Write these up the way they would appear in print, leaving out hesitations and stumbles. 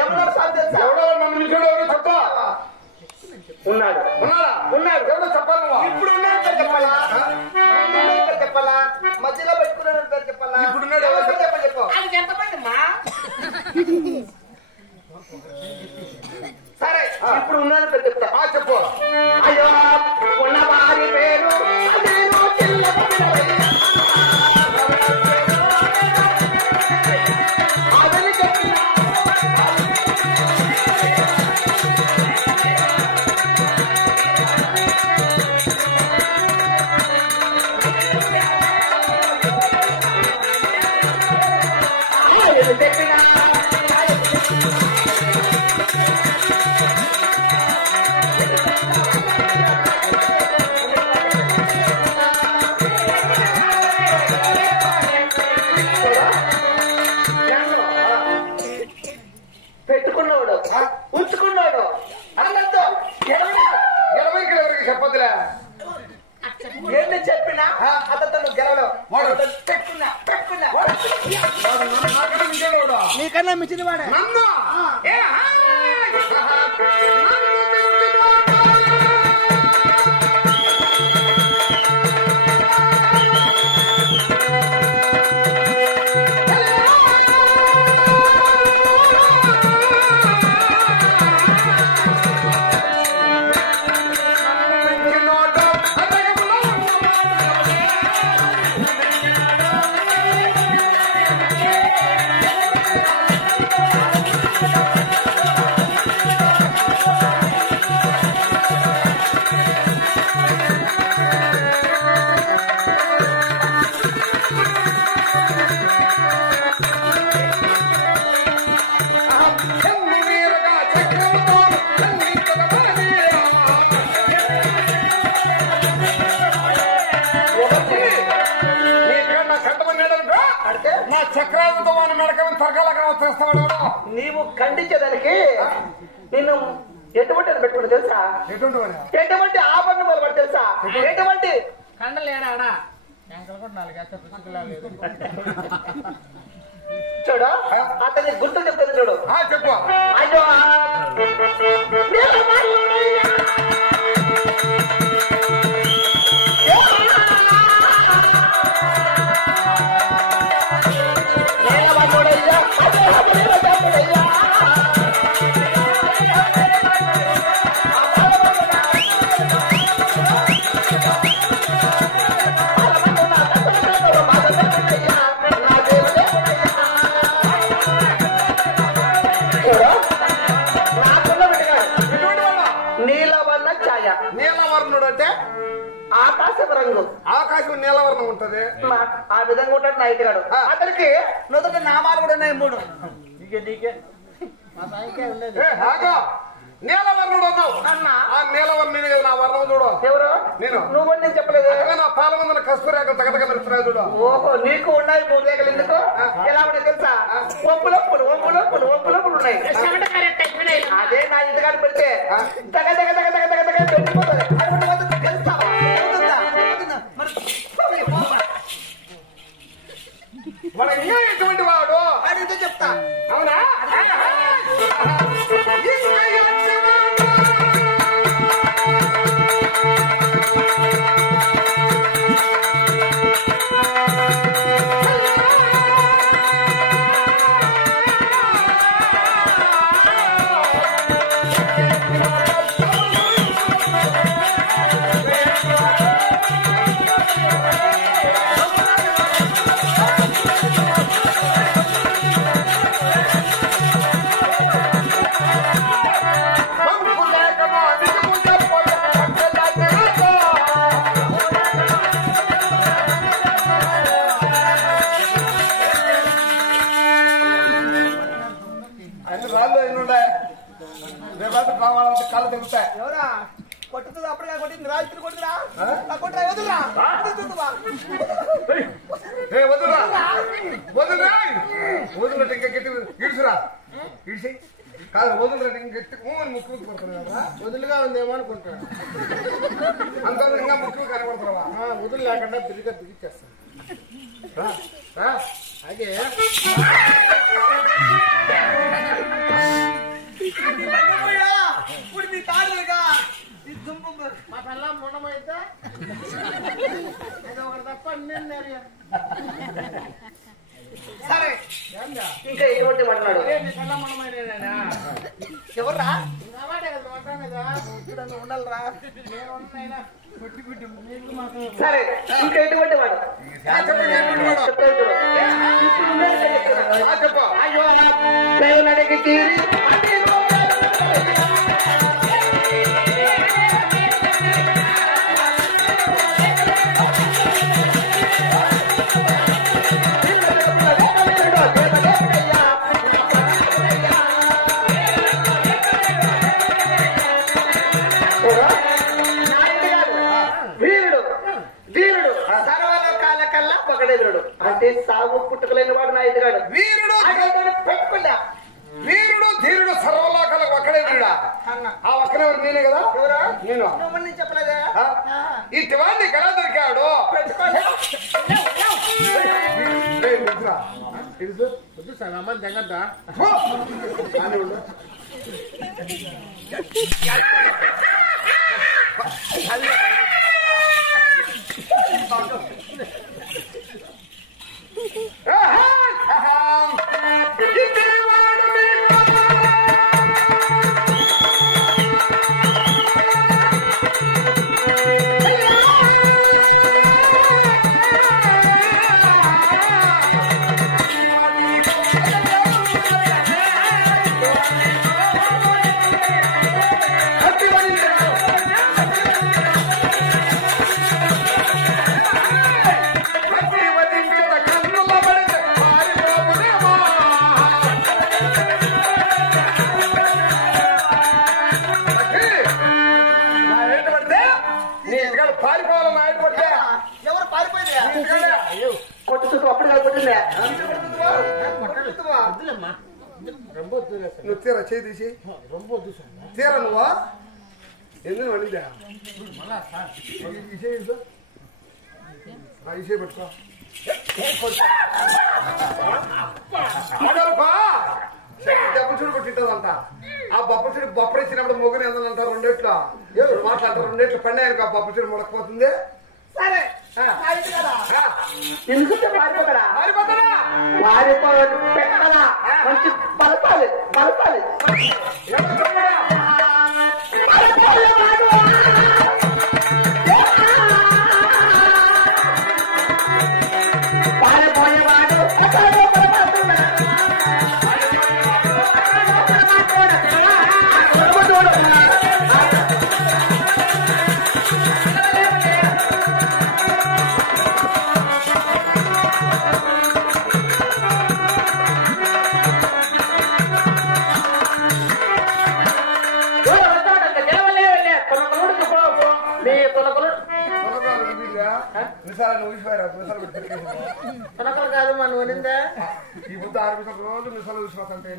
ఎవడో నన్ను చెప్ప ఉన్నాడు ఉన్నాడు ఎవడో చెప్పాలి ఇప్పుడు చెప్పాలా మధ్యలో పెట్టుకున్నాడు పేరు చెప్పాలా ఇప్పుడు చెప్పు సరే ఇప్పుడు ఉన్నాడు పేరు చెప్తా చెప్పు అయ్యో ఉన్నవారి పేరు పెట్టుకున్నాడు ఉంచుకున్నాడు అన్నట్టు 20 ఎవరికి చెప్పదులే ఏంటి చెప్పినా అతను గెలవడం నీకన్నా మించిన వాడే చక్రాలతో మెడకం తరగలగా నీవు ఖండించేదానికి నిన్ను ఎటువంటి పెట్టుకుంటా తెలుసా ఎటువంటి ఆభరణ మొదలు తెలుసా ఎటువంటి కండలేడా చూడు అతని గుర్తు చెప్తాను చూడు చెప్పు అయ్యో నీలవర్ణుడు అంటే ఆకాశం రంగు ఆకాశం నీలవర్ణం ఉంటది ఆ విధంగా ఉంటాడు నైట్ గాడు అతనికి నుదుట నామాలు కూడా ఉన్నాయి 3 నీలవర్ణుడు అన్నావు అన్నా ఆ నీలవర్ణుడు నా వర్ణం చూడు ఎవరు నేను నువ్వు నేను చెప్పలేదు నా పాల ముందు కస్తూరేఖలు తగదగ మెరుస్తున్నాయి చూడు ఓహో నీకు ఉన్నాయి 3 రేఖలు ఎందుకు ఎలా ఉన్నాయి తెలుసా ఒప్పులొప్పులు ఉన్నాయి అదే నా ఇంటికాడ పెడితే తగ తగ తగ తగ తగ తగ పెట్టిపోతుంది మన ఎటువంటి వాడు అడిగితే చెప్తా అవునా కాళ్ళు తెగుతాయి ఎవరా కొట్టుతుంది అప్పుడుగా కొట్టింది రాత్రి కొట్టురా కొట్టరా వదులురా వదులురా వదులురా ఇంకా గట్టి ఇడుచురా ఇడిసి కాదు వదులురా ఇంకా గట్టి ముక్కు పడుతుంది కదా వదులుగా ఉందేమో అనుకుంటున్నా అంత ఇంకా ముక్కు కనబడుతున్నావా వదులు లేకుండా బిరిగా బిగిచ్చేస్తాను అదే అయితే ఒకటి తప్ప అన్నీ సరే ఇంకా ఎటువంటి మాట్లాడు ఎవర్రా ఉండాలరా సరే ఇంకా ఎటువంటి వాడు అయ్యో దేవునికి అంటే సాగు పుట్టుకలేని వాడు నా ఎదుగాడు వీరుడు పెట్టుకుంటా వీరుడు ధీరుడు సర్వలోకాలకు ఒక్కడే వీడా ఆ ఒక్కడెవరు నేనే కదా నేను నువ్వు చెప్పలేదా ఇటు వాడిని ఎలా దొరికాడు వద్దు సార్ అమ్మాయి దగ్గర ఎవరు పారిపోయింది కొట్టుకుంటూ అప్పుడు కాకపోతుందా నువ్వు తీరా చేయి తీసి తీరా నువ్వా ఎందుకు వండిదా ఇసే పెట్టుకో బొప్పచుడు కొట్టింటదంట ఆ బొప్పచుడు బొప్పరిచ్చినప్పుడు మొగ్గుని ఎందంటారు రెండేట్లో ఎవరు మాట్లాడతారు రెండేట్లు పండాయనికి ఆ బొప్పచుడు ముడకపోతుంది సరే ఎందుకంటే పారిపోకడా పారిపోతారా పారిపోవాలి పెట్టాలా మంచి బలపాలి బలపాలి పారిపోయేవాడు తనకలు కాదు మన వనిందా ఈ బుద్ధ 6 నిమిషాలు రోజు మిసాలు చూసిపోతుంటే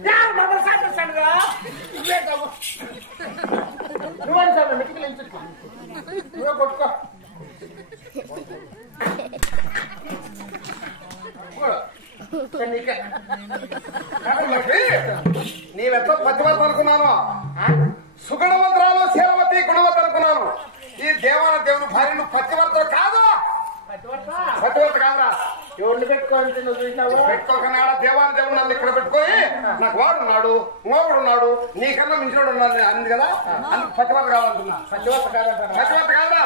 నువ్వని సార్ మెటికలు ఎంచుకో నువ్వే కొట్టుకో నీవెంతో పతివత అనుకున్నాను సుగుణవంతురాలు శీలవతి గుణవతి అనుకున్నాను ఈ దేవాల దేవుని భార్యను పతివర్త కాదు పతివర్త కాదురా ఎవరిని పెట్టుకోవాలంటే నువ్వు చూసినావు పెట్టుకోకనా దేవాల దేవుడు నన్ను ఇక్కడ పెట్టుకొని నాకు వాడు ఉన్నాడు మోగుడు ఉన్నాడు నీకన్నా మించినోడు ఉన్నాడు అంది కదా అందుకు పతివర్త కావాలంటున్నా పచ్చివర్త కాదంటారా పతివర్త కాదురా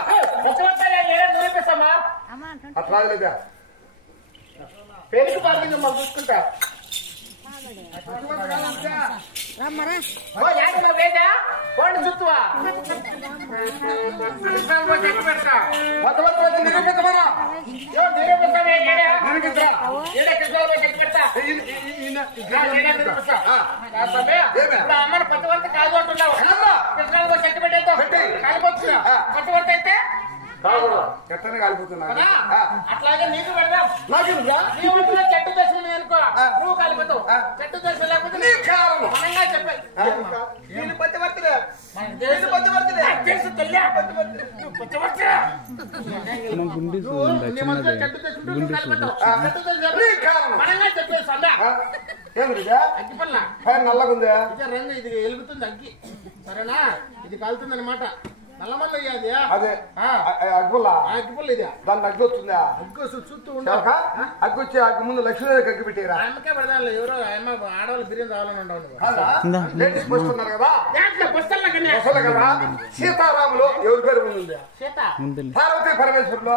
చూపిస్తామా అట్లా లేదా పెళ్లికి పాల్గొంది మనం చూసుకుంటా చుట్టువా అమ్మని పట్టువర్త కాదు అంటున్నావు కృష్ణ చెట్టు పెట్టేద్దాం కాలిపోతున్నా పట్టువర్త అయితే ఎట్టనే కాలిపోతున్నా అట్లాగే నీకు పెడదాం చెట్టు దర్శనం అనుకో నువ్వు కాలిపోతావు చెట్టు దర్శనం లేకపోతే మనంగా చెప్పాలి తెలుసు చెట్టు దర్శనం కాలిపోతావు మనంగా చెప్పేసి నల్లగుందా రంగు ఇది వెలుగుతుంది అగ్గి సరేనా ఇది కాలుతుంది అనమాట నల్లమల్ల అయ్యాది అదే అగ్గుల అగ్గిపుల్ల ఇది దాన్ని అగ్గి వస్తుందా? అగ్గు చుట్టూ అగ్గి వచ్చి అగ్గి ముందు లక్ష్మీదేవికి అగ్గి పెట్టారా? అమ్మకే పెడదాం ఎవరో అమ్మ ఆడవాళ్ళు బిర్యానీ రావాలని ఉండవు లేడీస్ వస్తున్నారు కదా పుస్తకాలు అసలు కదా. సీతారాములు ఎవరి పేరు ముందు? సీత పార్వతీ పరమేశ్వరులు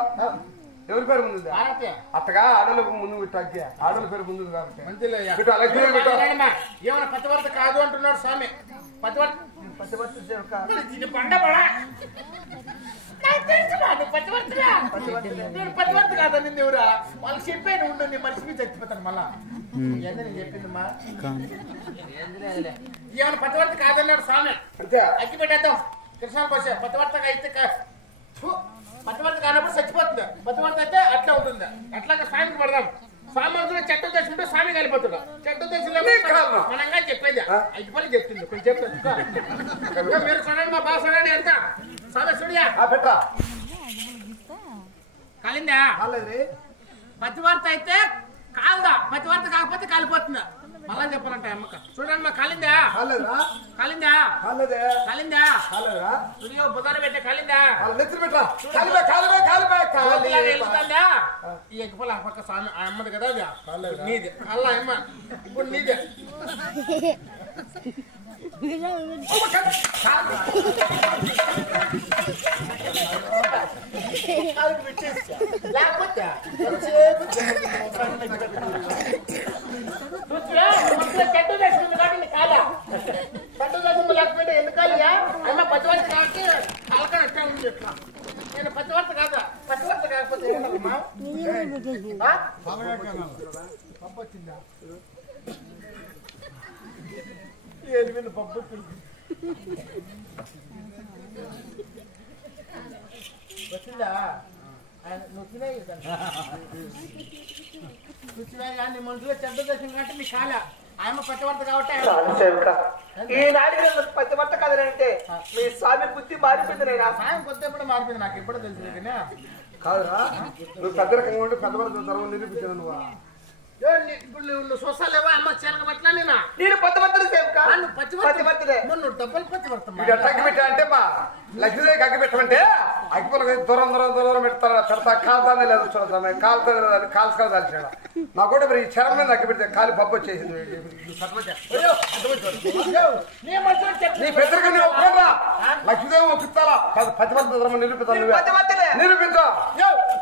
ఎవరి పేరు ముందు? భారతీయ అత్తగా ఆడలకు ముందు పెట్టు అగ్గి. ఆడల పేరు ముందు కాబట్టి మంచిలయ్యా పెట్టు లక్ష్మీ పెట్టు. ఏమైనా పతివర్త కాదు అంటున్నాడు స్వామి. పతివర్త పండబడా నేను పతివర్త కాదని ఎవరా వాళ్ళు చెప్పాను ఉండు నీ మనిషిని చచ్చిపోతాను మళ్ళా. ఏంది నేను చెప్పిందమ్మా ఏమైనా పతివర్త కాదన్నాడు స్వామి. అంతే అగ్గి పెట్టేద్దాం కృష్ణ బస్ పతివర్తగా అయితే పతివర్త కానప్పుడు చచ్చిపోతుంది. పతివర్త అయితే అట్లా ఉంటుంది. అట్లాగే స్వామికి పడదాం. స్వామి చెట్టు తెచ్చుకుంటే స్వామి కలిపోతున్నా. చెట్టు తెచ్చిన మనంగా చెప్పేది ఐదు పని చెప్తుంది. కొంచెం చెప్తాను మీరు చూడండి మా బాగా చూడండి ఎంత స్వామి చూడియా పెట్టా కాలిందా పతివార్త అయితే కాదుదా. పతివార్త కాకపోతే కాలిపోతుందా మళ్ళా చెప్పాలంట అమ్మక. చూడండి మా కాలిందా కాలిందా కాలిందా చూడియో బుధాన్ని పెట్టే కాలిందా వెళ్తుందా ఈ ఎగ్గుపల పక్క స్వామి ఆ అమ్మది కదా అది నీది అల్లా అమ్మ ఇప్పుడు నీదే. లేకపోతే చెట్టు తెచ్చుకుంది కాబట్టి కాదా చెట్టు తెచ్చుకుంది లేకపోతే ఎందుకయ్యా అమ్మ పచ్చివర్త కాబట్టి అలక ఇష్టం ఉంది చెప్తా. నేను పచ్చివర్త కాదా పచ్చివర్త కాకపోతే పప్పు వచ్చిందా ఏది వీళ్ళు పప్పు వచ్చింది వచ్చిందా నువ్వు తినేయి నీ మనసులో చెడ్డ దర్శనం కాబట్టి నీ కాల ఆయమ్మ పచ్చవర్త కాబట్టి పచ్చవర్త కదంటే మీ స్వామి బుద్ధి మారిపోయింది. నేను సాయం కొత్త ఎప్పుడు మారిపోయింది నాకు ఎప్పుడో తెలిసింది కానీ కాదురా. నువ్వు పెద్ద రకంగా ఉంటే పెద్ద వరకు ధర్మం నిరూపించాను నువ్వు. ఇప్పుడు నువ్వు చూసాలేవా అమ్మ చీరక పట్ల నేను పచ్చవర్తనే నువ్వు డబ్బులు పచ్చివర్త అగ్గి పెట్టా అంటే మా లక్ష్మీదేవికి అగ్గి పెట్టమంటే అగ్గిపుల దూరం దూరం దూరం పెడతా కాలుతానే లేదు. చూడతామే కాలుతానే లేదు కాల్చుకొని దాల్చాడు నా కూడా మరి ఈ చరం మీద అగ్గి పెడితే కాలి పప్పు వచ్చేసింది. నీ పెద్దరిక నీ ఒప్పుకోరా లక్ష్మీదేవి ఒప్పిస్తారా పతివర్త ధర్మం నిరూపిస్తాను నిరూపించా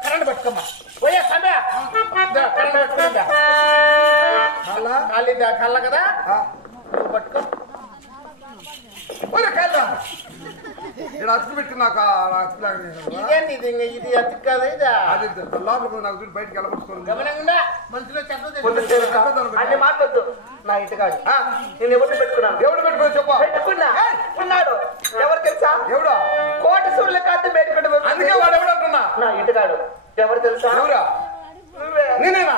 కరెంట్ పట్టుకోమ్మా పోయే సమయ కరెంట్ పట్టుకుందా కాలిదా కళ్ళ కదా నువ్వు పట్టుకో అతుకు పెట్టి నాకు ఇదేంటి ఇది అతుకు కాదు ఇది అది లోపల నాకు చూసి బయటకు వెళ్ళబడుకోండి. గమనంగా మనసులో అన్ని మాట్లాడద్దు. నా ఇంటికాడు నేను ఎవరిని పెట్టుకున్నాను. ఎవడు పెట్టుకో చెప్పా పెట్టుకున్నా ఉన్నాడు. ఎవరు తెలుసా? ఎవడా? కోట సూర్యుల కాదు పెట్టుకుంటే అందుకే వాడు ఎవడు అంటున్నా. నా ఇంటికాడు ఎవరు తెలుసా? ఎవరా? నేనేనా?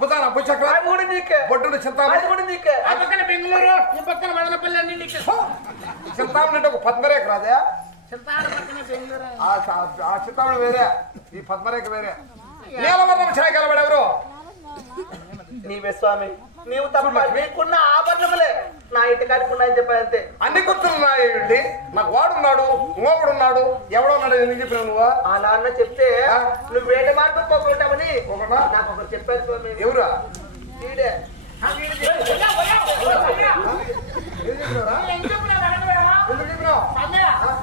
బుధానా బుచ్చక్ర కూడా నీకే బొడ్డు చింతామణి కూడా నీకే. ఆ పక్కన బెంగళూరు ఈ పక్కన మదనపల్లి అన్ని నీకే. చింతామణి అంటే ఒక పద్మరేఖ రాదే. చింతామణి పక్కన బెంగళూరు ఆ చింతామణి వేరే ఈ పద్మరేఖ వేరే. నీలవర్ణం ఛాయ్ గెలవాడు ఎవరు? నీవే స్వామి. నీవు తప్ప నీకున్న ఆభరణములే నా ఇంటికాడికి ఉన్నాయని చెప్పాయంతే. అన్ని గుర్తున్నాయండి. నాకు వాడున్నాడు ఇంకొకడున్నాడు ఎవడున్నాడు ఎందుకు చెప్పినావు నువ్వు? ఆ నాన్న చెప్తే నువ్వు వేట మాట పోగొట్టామని నాకు ఒకరు చెప్పారు స్వామి. ఎవరా? వీడే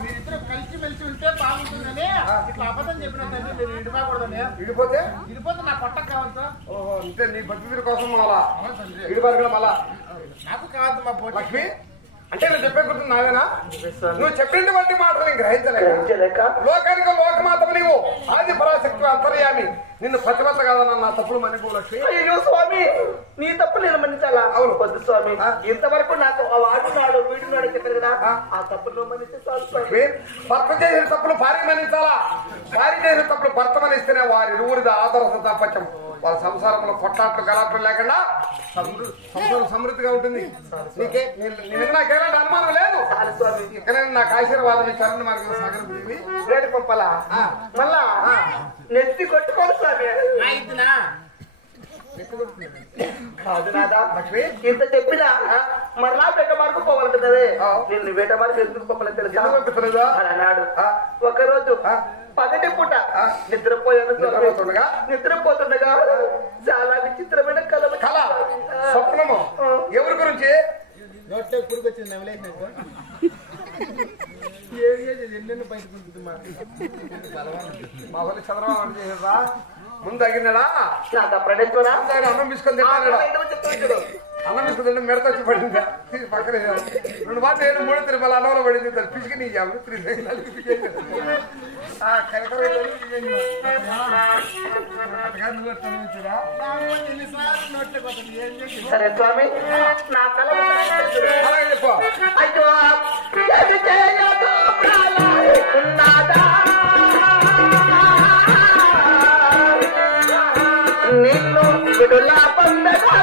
మీరిద్దరు కలిసి మెలిసి ఉంటే బాగుంటుందని ఇట్లా అబద్ధం చెప్పినట్టు నేను ఇడిపోకూడదని. ఇడిపోతే ఇడిపోతే నా కొట్ట కావాలి సార్. ఓహో అంటే నీ భక్తి కోసం మళ్ళా ఇడిపారు మళ్ళా నాకు కాదు మా పోటీ లక్ష్మి అంటే నేను చెప్పే గుర్తు నావేనా? నువ్వు చెప్పిన వంటి మాటలు నేను గ్రహించలేక లోకానికి లోకమాతము నీవు ఆది పరాశక్తి అంతర్యామి నిన్ను ప్రతిభత కాదన్నా నా తప్పులు మన్నిపో లక్ష్మి. అయ్యో స్వామి నీ తప్పు నేను మన్నించాలా? అవును వద్దు స్వామి. ఇంతవరకు నాకు వాడున్నాడు వీడున్నాడు చెప్పారు కదా ఆ తప్పులు మన్నిస్తే చాలు స్వామి. భర్త చేసిన తప్పులు భార్య మన్నించాలా? భార్య చేసిన తప్పులు భర్త మన్నిస్తేనే వారి ఇరువురిది ఆదర్శ దాపత్యం. వాళ్ళ సంసారంలో కొట్లాట్లు గలాట్లు లేకుండా సంసారం సమృద్ధిగా ఉంటుంది. నీకే నాకేమైనా అనుమానం లేదు. ఇక్కడ నాకు ఆశీర్వాదం చరణ్ మార్గం సాగరం రేటు పంపాలా? మళ్ళా నెత్తి కొట్టుకోవాలి స్వామి. అయితున్నా కాదు నాదా లక్ష్మి ఇంత చెప్పినా మరలా వేట మార్కు పోవాలంటున్నదే నిన్ను వేట మార్కు ఎందుకు పోవాలని తెలుసా అన్నాడు. ఒకరోజు పగటి పూట నిద్రపోతుండగా చాలా విచిత్రమైన కళ స్వప్నము. ఎవరి గురించి? నోట్లో పురుగు వచ్చింది నవ్వలేసినట్టు ఎన్నెన్నో బయటకుంటుంది మా వాళ్ళు చంద్రబాబు చేసారా ముందు అగినాడా ప్రణేశ్వరా అన్నం తీసుకొని తింటాడు. అన్నం తీసుకుని మెడత వచ్చి పడింది పక్కనే 2 బాటలు 3 తిరుమల అన్నంలో పడింది పిసికి నీ సరే స్వామి నా కళ చెప్పు. అయ్యో నిన్ను విడులా పొందగా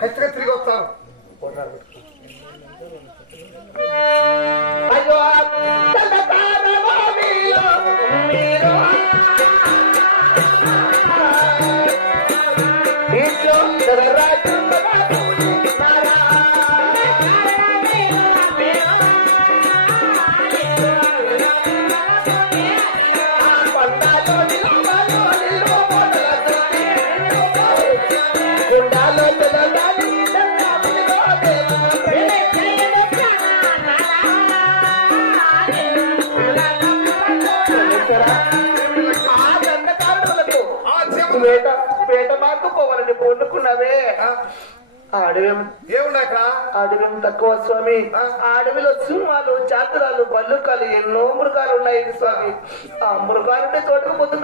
ఖచ్చితంగా తిరిగి వస్తారు. అయ్యో పేట మార్కు పోవాలని పోనుకున్నావే ఏమున్నా అక్కడ అడవి తక్కువ స్వామి. అడవిలో సింహాలు చాతురాలు బల్లుకాలు ఎన్నో మృగాలు ఉన్నాయి స్వామి. ఆ మృగాలుంటే తోటకు పోతున్నా